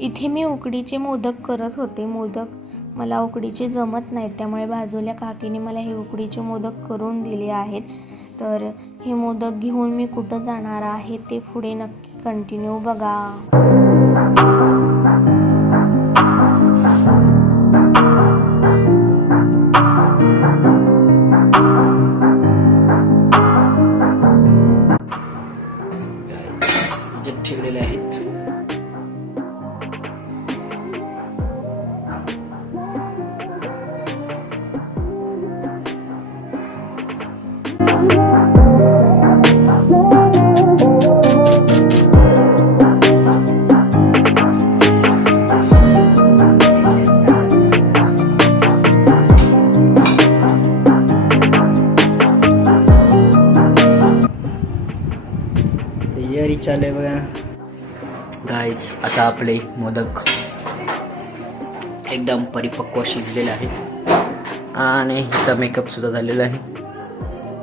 इथे मी उकडीचे मोदक करत होते. मोदक मला उकडीचे जमत नाहीत. त्यामुळे बाजूल्या काकीने मला हे उकडीचे मोदक करून दिले आहेत. तर हे मोदक घेऊन मी कुठं जाणार आहे ते पुढे नक्की कंटिन्यू बघा. चालू आहे बघा. गाईज आता आपले मोदक एकदम परिपक्व शिजलेले आहे आणि हिचा मेकअप सुद्धा झालेला आहे.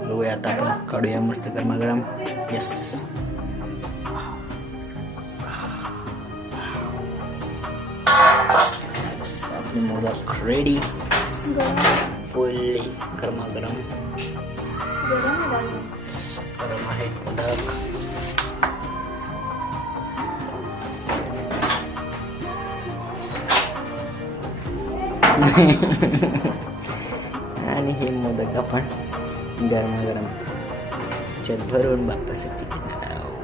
बघूया आता आपण काढूया मस्त गरमागरम. येस आपले मोदक रेडी फुल्ली गरमागरम. गरम आहे. मोदक. आणि हे मोदक आपण गरमागरम चल भरून बापासाठी घेणार आहोत.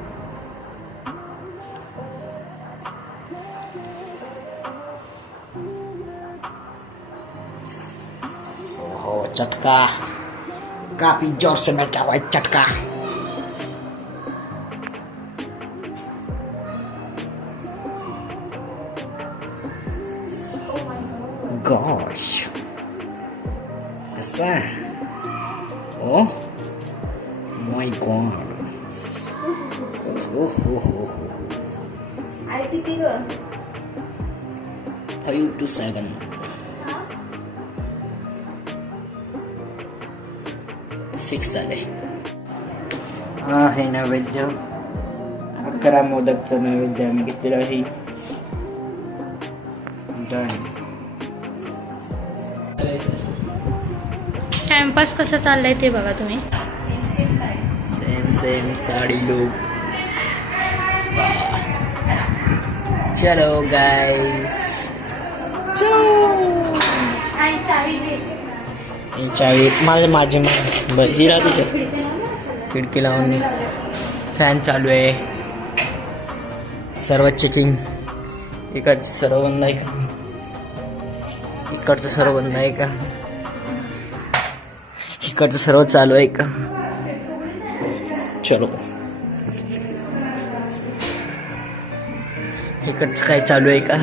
हो चटका काफी जोर से बैठा हुआ है चटका Gosh. What's that? Oh my god. Oh, oh, oh, oh. Five to seven. Six झाले हा हे नैवेद्य अकरा मोदकचं नैवेद्य आम्ही घेतलेलं आहे Done. Timepass कसं चाललंय ते बघा तुम्ही. सेम सेम साड़ी लुक चलो गाइस चलो. चावी माझे माझे बस ही राहते खिडकी लावून फॅन चालू आहे. सर्व चेकिंग इकडचे सर्व बंद इकडचं सर्व बंद आहे का? इकडचं सर्व चालू आहे का? चलो. इकडचं काय चालू आहे का?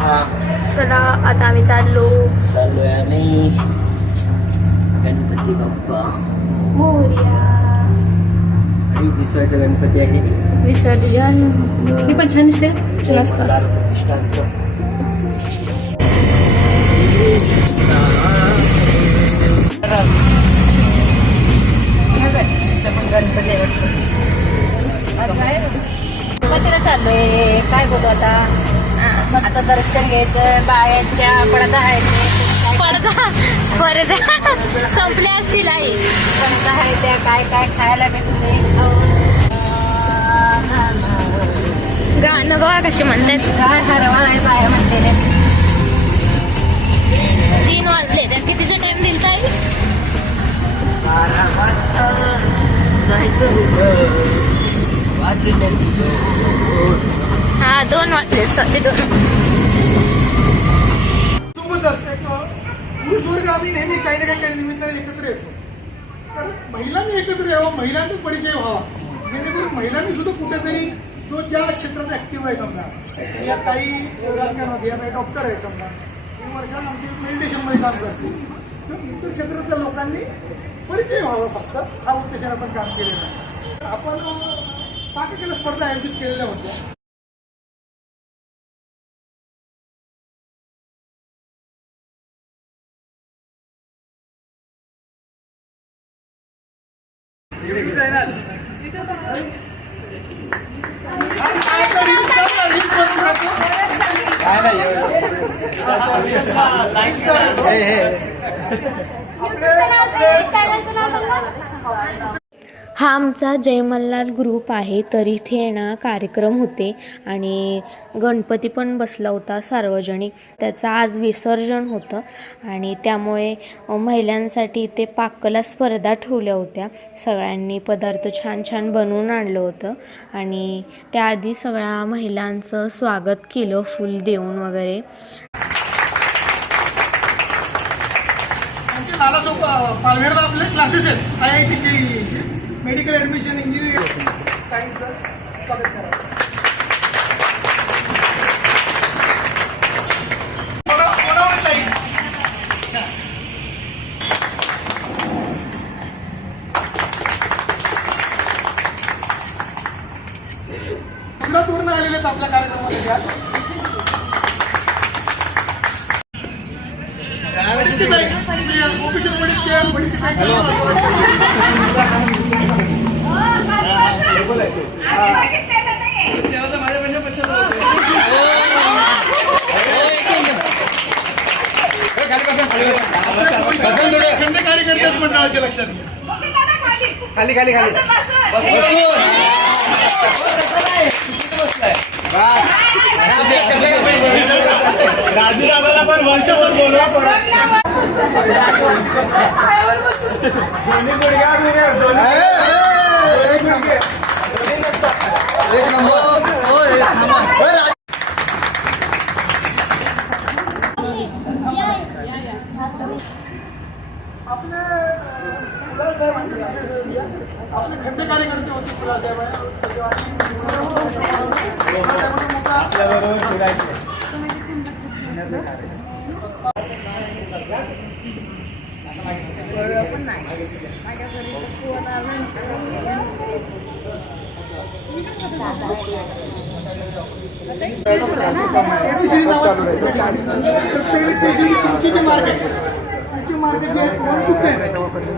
हा चला आता आम्ही चाललो. चालू आहे आम्ही. गणपती बाप्पा. विसर्जन गणपती आहे विसर्जन मी पण छान दिसते चाललोय काय बघू आता मस्त दर्शन घ्यायचं बायांच्या पडदा आहे स्पर्धा स्पर्धा संपल्या असतील आई आहे त्या काय काय खायला भेटते गाणं बघा कशी म्हणतात? काय हरवा आहे बाया म्हणते तीन वाजले तर कितीचा टाइम दिलता बारा वाजता. हा दोन वाजले सध्या दोन सोबत असते किंवा पुरुष वर्ग आम्ही नेहमी काही ना काही काही निमित्ताने एकत्र येतो. तर महिलांनी एकत्र यावं महिलांचा परिचय व्हावा. जेणेकरून महिलांनी सुद्धा कुठेतरी तो ज्या क्षेत्रात ऍक्टिव्ह आहे समजा या काही राजकारणात या काही डॉक्टर आहे समजा तीन वर्षात आमची मेडिटेशनमध्ये काम करते. तर इतर क्षेत्रातल्या लोकांनी परिचय व्हावा फक्त हा उद्देशाने आपण काम केलेलं आहे. आपण पाककेला स्पर्धा आयोजित केलेल्या होत्या. आमचा जयमल्लाल ग्रुप आहे तर इथे ना कार्यक्रम होते आणि गणपती पण बसला होता सार्वजनिक. त्याचं आज विसर्जन होतं आणि त्यामुळे महिलांसाठी इथे पाककला स्पर्धा ठेवल्या होत्या. सगळ्यांनी पदार्थ छान छान बनवून आणलं होतं आणि त्याआधी सगळ्या महिलांचं स्वागत केलं फुल देऊन वगैरे. पालघरला आपले क्लासेस आहेत. आय आय टीचे मेडिकल ॲडमिशन इंजिनिअरिंग. काहींचं स्वागत करा. आलेले आहेत आपल्या कार्यक्रमामध्ये तुम्ही गोपीचंद बडीचे, बडीचे ताई. खंड कार्यकर्ते आहेत मंडळाचे लक्षात घ्या खाली खाली खाली. राजूदादाला पण वर्षावर बोलवा एक नंबर आपले कुलाल साहेबांचे classes घ्या. आपले खंड कार्यकर्ते होते फुलासाहेब प्रत्येक तुमची जे मार्ग आहे तुमचे मार्क जे आहेत one two ten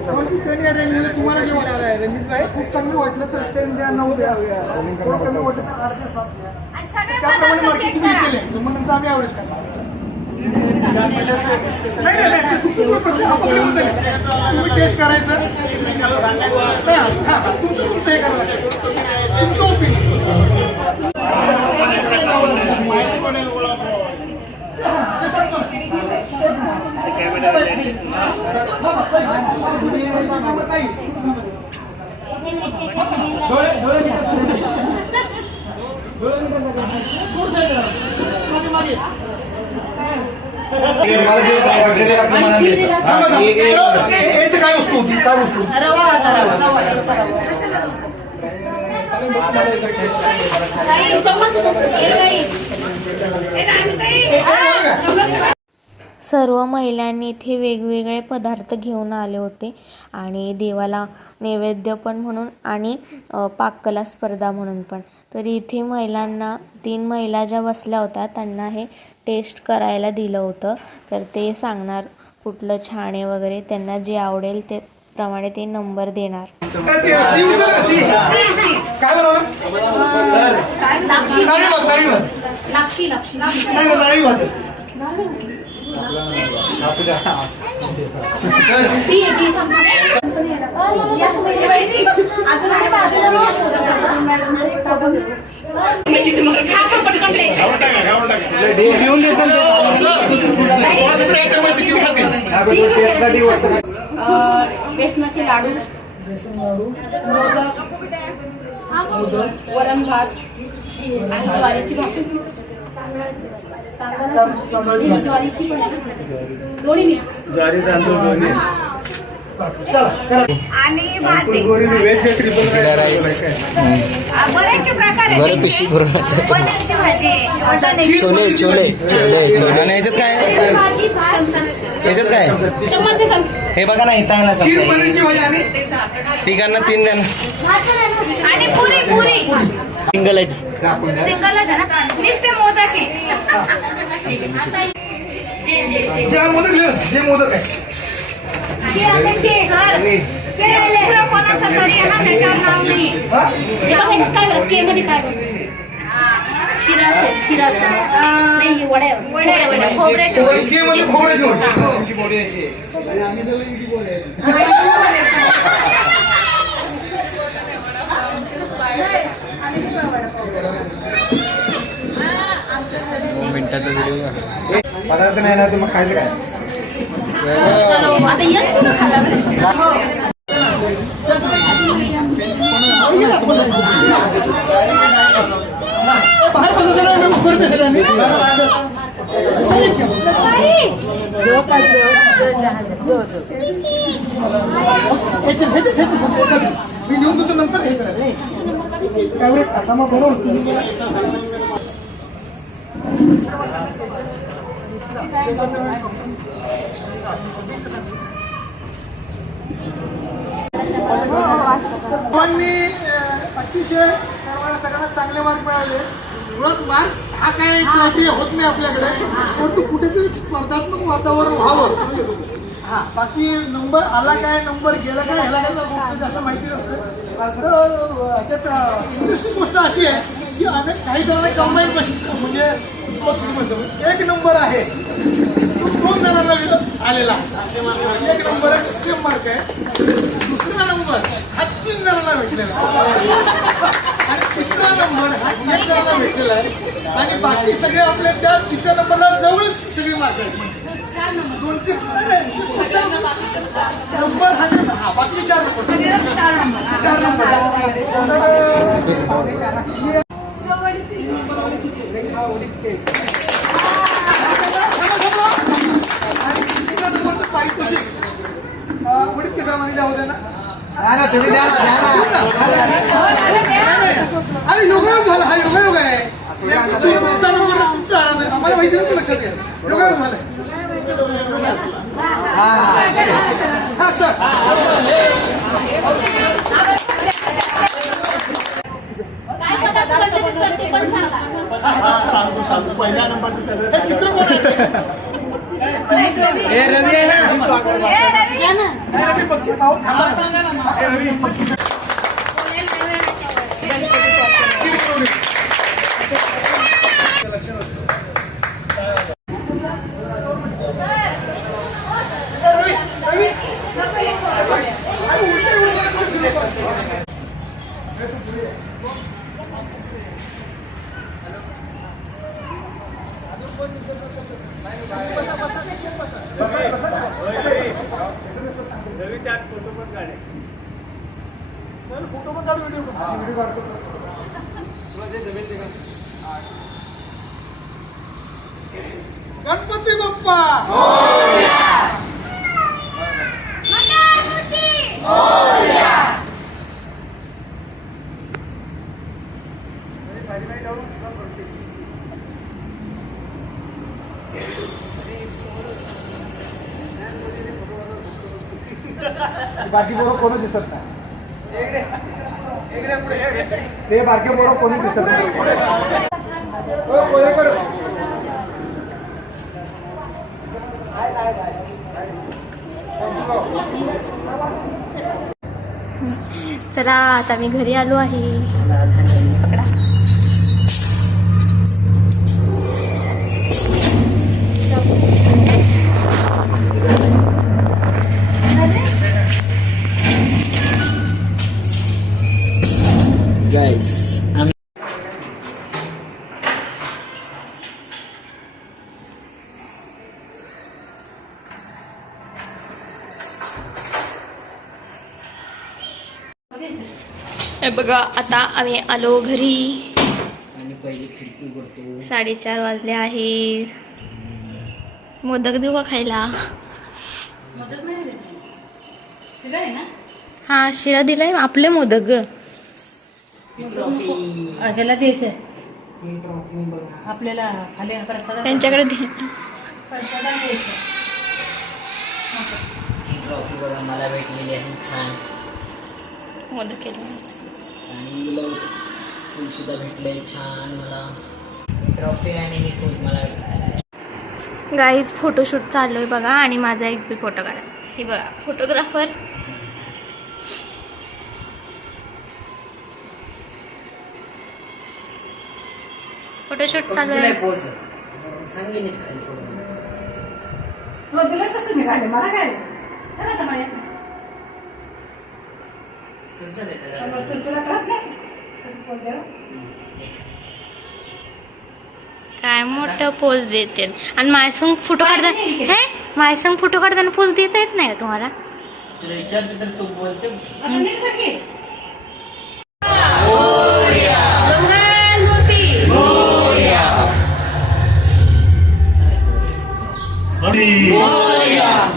one two ten या रेंजमध्ये तुम्हाला जे वाटतं खूप चांगलं वाटलं तर टेन द्या नऊ द्या. थोडं कमी वाटलं तर आठ द्या सात द्या. त्याप्रमाणे मार्किंग तुम्ही केले. मग नंतर आम्ही ॲव्हरेज करणार. नाही नाही नाही. तुम्ही टेस्ट करायचं नाही, हां, हां, तुमचं तुमचं हे करायला लागतं. तुमचं ओपिनियन तुम्हाला जे वाटलेलं आहे आपल्या मनात घ्यायचं. थांबा, थांबा. हे- याची काय वस्तू? होती काय वस्तू? सर्व महिलांनी इथे वेगवेगळे पदार्थ घेऊन आले होते आणि देवाला नैवेद्य पण म्हणून आणि पाककला स्पर्धा म्हणून पण. तर इथे महिलांना तीन महिला ज्या बसल्या होत्या त्यांना हे टेस्ट करायला दिलं होतं. तर ते सांगणार कुठलं छान आहे वगैरे. त्यांना जे आवडेल ते प्रमाणे ते नंबर देणार. बेसनाचे लाडू बेसन लाडू मोदक वरण भात आणि ज्वारीची भाकरी. तांदळाची ज्वारीची पण दोन्ही मिक्स. आणि भाते राईस. बरेचसे प्रकार वाटाण्याची छोले छोले छोले छोले. आणि याच्यात काय? भाजी चमचा नसते. याच्यात काय? हे बघा ना इथं आहे ना आणि? तिघांना तीन द्या ना आणि पुरी पुरी. सिंगल आहे आहे नुसते मोदक आहे. जे जे जे जे मोदक लिहिलं, जे मोदक आहे. पदार्थ नाही ना तुम्ही खायचं काय? मी उघडते सगळ्यांनी. ह्याच्यात- ह्याच्यात- ह्याच्यात फक्त एकाच. मी लिहून देतो नंतर हे करा काय बरं, आता मग बरोबर सर्वांनी अतिशय सर्वांना सगळ्यांना चांगले मार्क मिळाले. मुळात मार्क हा काय होत नाही आपल्याकडे. परंतु कुठेतरी स्पर्धात्मक वातावरण व्हावं. हा बाकी नंबर आला काय नंबर गेला काय ह्याला काय गोष्ट जास्त माहिती नसतं. तर ह्याच्यात इंटरेस्टिंग गोष्ट अशी आहे की अनेक काही जणांना कंबाईन बक्षीस म्हणजे बक्षीस म्हणतो एक नंबर आहे. विरोध आलेला आहे. एक नंबर सेम मार्क आहे. दुसरा नंबर हा तीन जणांना भेटलेला आहे. आणि तिसरा नंबर हा एक जणांना भेटलेला आहे. आणि बाकी सगळे आपले त्या तिसऱ्या नंबरला जवळच सगळे मार्क आहेत. दोन तीन नंबर हा हा बाकी चार नंबर. चार नंबर. के सामाने जाऊ दे ना. तुम्ही द्या ना, द्या ना. अरे योगायोग झाला. हा योगायोग आहे. तू- तुमचा नंबर तुमचा आला नाही. आम्हाला माहिती नव्हतं लक्षात घ्या योगायोग झालाय हा. सर. काय पदार्थ करते ते सर ते पण सांगा. सांगतो पहिल्या नंबरचं सगळं तिसरं कोण आहे. रवी, बाकी बरोबर कोणी दिसत नाही. ते बाकी बरोबर कोणी दिसत नाही. चला आता मी घरी आलो आहे. हे बघा आता आम्ही आलो घरी. आणि पहिली खिडकी उघडतो. साडेचार वाजले आहेत मोदक देऊ का खायला? हा शिरा दिलाय आपले मोदक. ग त्याला द्यायचं आपल्याला त्यांच्याकडे मला भेटलेली आहे. छान. मोदक केले. आणि छान मला. ट्रॉफी आणि मला गाईज फोटोशूट चालू आहे बघा आणि माझा एक बी फोटो काढा हे बघा फोटोग्राफर फोटोशूट चालू आहे. सांगेन मला काय? काय मोठं पोज देते. आणि माझ्यासंग फ़ोटो काढता हे? माझ्यासंग फ़ोटो काढताना पोज देता येत नाही का तुम्हाला? तुला विचारते तर तू बोलते. आता नीट कर की.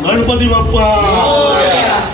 Ganpati Bappa.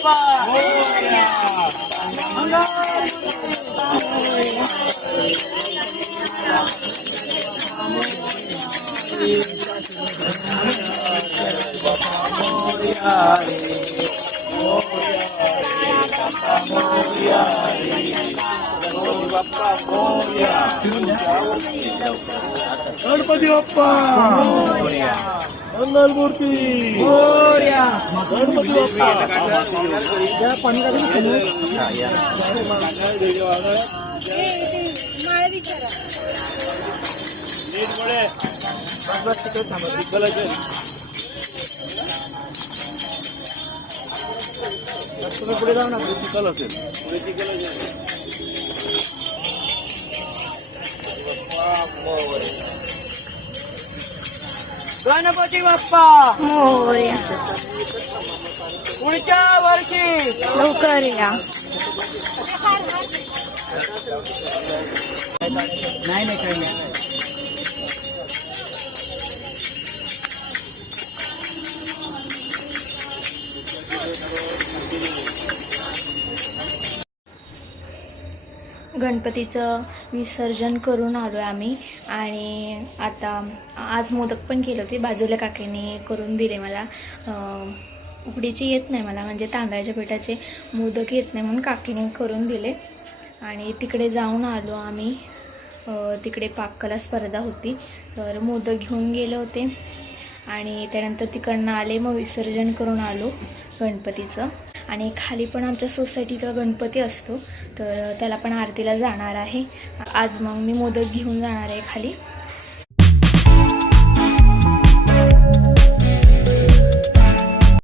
Viva! Glória! Glória! Glória! Glória! मंगल मूर्ती गणपती बाप्पा पुढे जाऊ ना चिकल असेल पुढे चिकल असेल गणपती बाप्पा. मोरया पुढच्या वर्षी. लवकर या. नाही नाही काही नाही. गणपतीचं विसर्जन करून आलो आहे आम्ही. आणि आता आज मोदक पण केले होते. बाजूला काकीने करून दिले मला. उकडीचे येत नाही मला म्हणजे तांदळाच्या पिठाचे मोदक येत नाही म्हणून काकीने करून दिले. आणि तिकडे जाऊन आलो आम्ही. तिकडे पाककला स्पर्धा होती. तर मोदक घेऊन गेले होते. आणि त्यानंतर तिकडनं आले मग विसर्जन करून आलो गणपतीचं. आणि खाली पण आमच्या सोसायटीचा गणपती असतो तर त्याला पण आरतीला जाणार आहे. आज मग मी मोदक घेऊन जाणार आहे खाली.